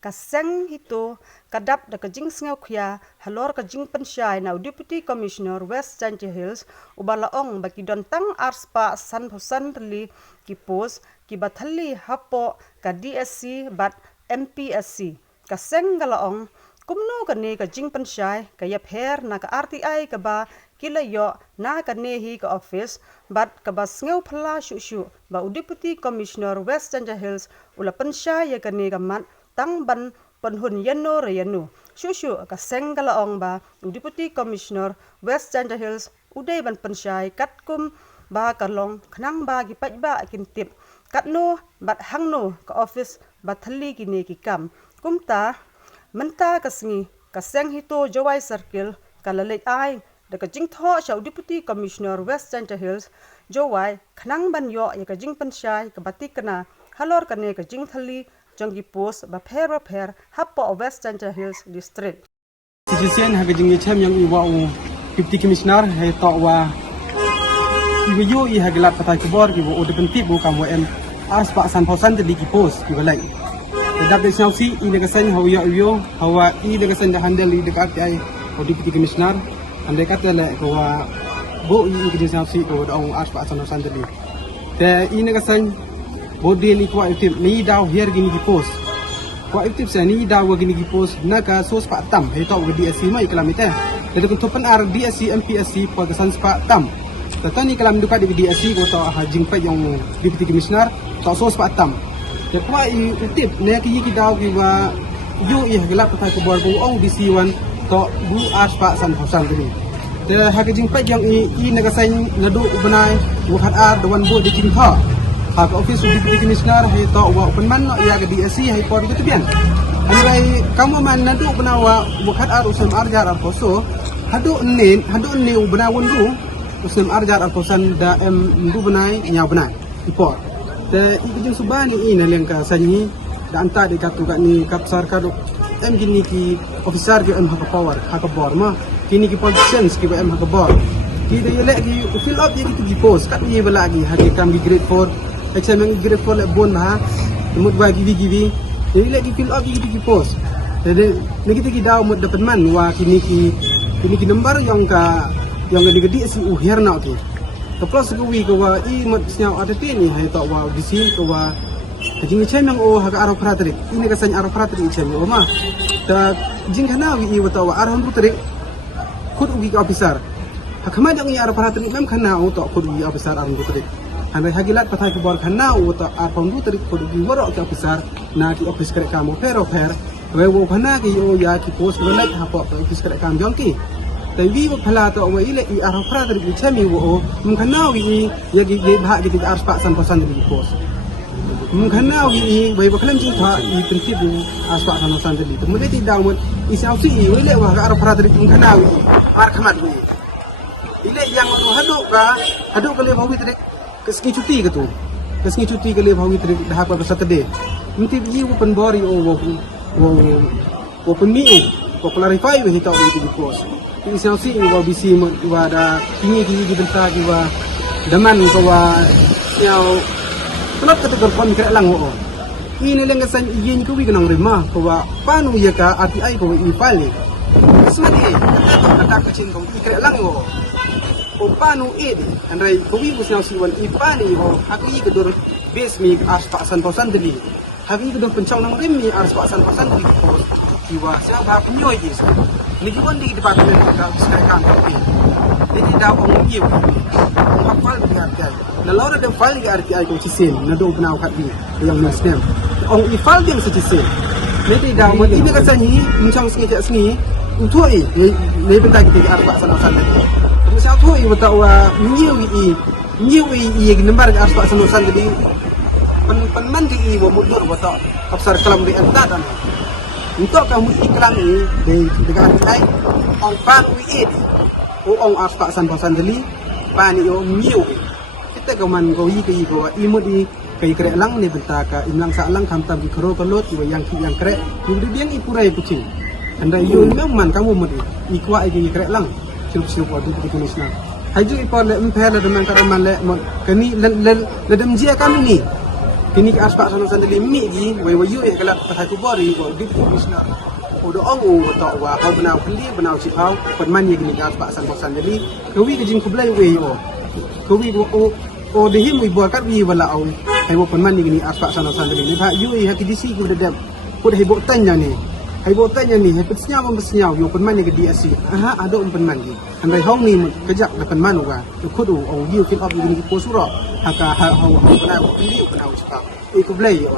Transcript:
kaseng hito kadap da kajing sngau khya halor kajing pensyai na Deputy Commissioner West Janji Hills ubalaong baki dontang arspa san phosan li ki post ki bathali hapo ka DSC bat MPSC kaseng galaong kumno kane kajing pensyai kaya pher na ka RTI ka ba kilayo na kanehi ka office bat kabas ngeu phala shu ba Deputy Commissioner West Janji Hills ula pensyai ya kane gamat tang ban penhun yano rayanu shu ka senggala ong ba Deputy Commissioner West Janji Hills uday ban pensyai katkum ba kalong khnang ba gi paj ba kintip katno bat hangno ka office bathali kine ki kam kumta menta kasngi kaseng hito jawai circle kalalai ai da kajing tho shaw Deputy Commissioner West Janji Hills jawai khnang ban yo ya kajing pensyai ka batik kana halor kane kajing thali jonggi post ba pher hapo West Janji Hills district Sisien ha kajing cham yang iwa Deputy Commissioner hai to wa iwo i ha gelat patai kubor ki wo de pentit bu kam wm as pak san phosan de ki post ki balai dap de snausi i de kasan hawa yo hawa i de kasan da handle i de kat ai Deputy Commissioner ande kata le ko wa bo i de snausi ko da as pak san phosan de te i ne kasan bodi li kwa itip ni daw hier gini ki post kwa itip sa ni daw gini ki post naka sos pa tam he to di DSC mai kalamite de ko topan ar DSC MPSC pa kasan pa tam tatani kalam duka di DSC ko to hajing pa yung Deputy Commissioner to sos pa tam de kwa itip ne ki daw ki wa yo i gelap pa ko bor bu ong DC1 to bu as pa san hosan gini de hajing pa yung i nagasan nadu ubanai buhat ar dawan bo di jing tho Hak office Deputy Commissioner hai to wa open man no ya ke DSC hai por gitu pian. Anrai kamu man nadu benawa bukat ar usam arjar ar poso hadu ne ubna wondu usam arjar ar posan da ndu benai nya benai ipor. Te ikujung subani ina leng ka sanyi da anta de katu ka ni kapsar ka do em gini ki officer ke em hak power hak bor ma kini ki politicians ki em hak bor. Ki de yele ki fill up ye ki post kat ni bala lagi hak kam ki grade 4 Exam yang grade 4 bon ha mut bagi givi jadi lagi fill up gi post jadi ni kita ki daw mut dapat man wa kini ki number yang gede si uhir na ki to plus ko wi ko wa i mut snyau ada ni hai to wa disi ko wa jadi chem yang o ha aro pratrik ini ka san aro pratrik chem o ma ta jing kana wi i wa to wa aro pratrik khud wi officer hakama dang i aro pratrik mem kana o to khud wi officer aro pratrik Andai hagilat patai kubor kana uta arpam du terik kodu giwaro ke officer na ki office kerek kamu pher we wo kana ki yo ya ki post belak hapo office kerek kam jongki tai wi phala to we ile i arho pra terik chemi wo mun kana wi ya gi bha gi ars pa san posan di post mun kana wi we baklam jing tha i prinsip du ars pa san posan di mun ti daw mun i sau si i ile wa arho pra terik mun kana wi ar khamat wi ile yang hadu ka le bawi terik keski cuti ke tu keski cuti ke le bhawi tri dah pa Saturday mti bi wo penbori o wo penmi ko clarify we hita di post ini si wo bisi wa da kini di benta ki wa daman ko wa siao kelap ke telefon ke lang wo ini leng san yin ko wi kanang rima ko wa panu ya ka RTI ko i file semati kata kecing ko i ke lang wo o panu edi andai kowi busnya siwan ipani ho haki kedur besmi as pasan posan deli haki kedur pencang nang remi as pasan posan deli jiwa sia ba penyoy is niki bon di department ka sekarang tapi jadi da ong yiu hafal di RTI na lora de file di RTI ko cisin na do penau kat di yang nasnem ong ifal dia cisin jadi da mo ini ka sanyi mencang sengi utoi le bentar kita as pasan posan deli Misal tu ibu tahu nyiu i nembar ars pak sanusan jadi penman di ibu mudur buat afsar kelam di entah dan untuk kamu iklan ini di dekat lain ong pan wi ong ars pak sanusan jadi pan yo nyiu kita kaman kau i imut i kai krek lang ni bentaka imlang sa lang kamtam di kero kelot yang krek jadi dia ipurai kucing anda yo memang kamu mudi ikwa i krek lang sirup waktu di Commissioner. Haju ipor le empel le deman karaman le kani le dem jia kami ni. kini ke aspak sana sana limi gi wayu galat patai kubori wa deputy commissioner udah ongu atau wa hau benau keli benau cipau perman ye gini gas pak san bosan jadi kewi ke jing kublai we yo kewi o dehim wi buat kat wi wala au hai bo perman ye gini aspak san bosan jadi ha yu ha ki disi ku dedam ku deh bo tanya ni hai bo tanya ni hai pesnya yo perman ye gedi asi aha ada perman ye andai hong ni kejak da perman wa ku du au yu kin op gini ku sura haka hau benau keli benau cipau kublai yo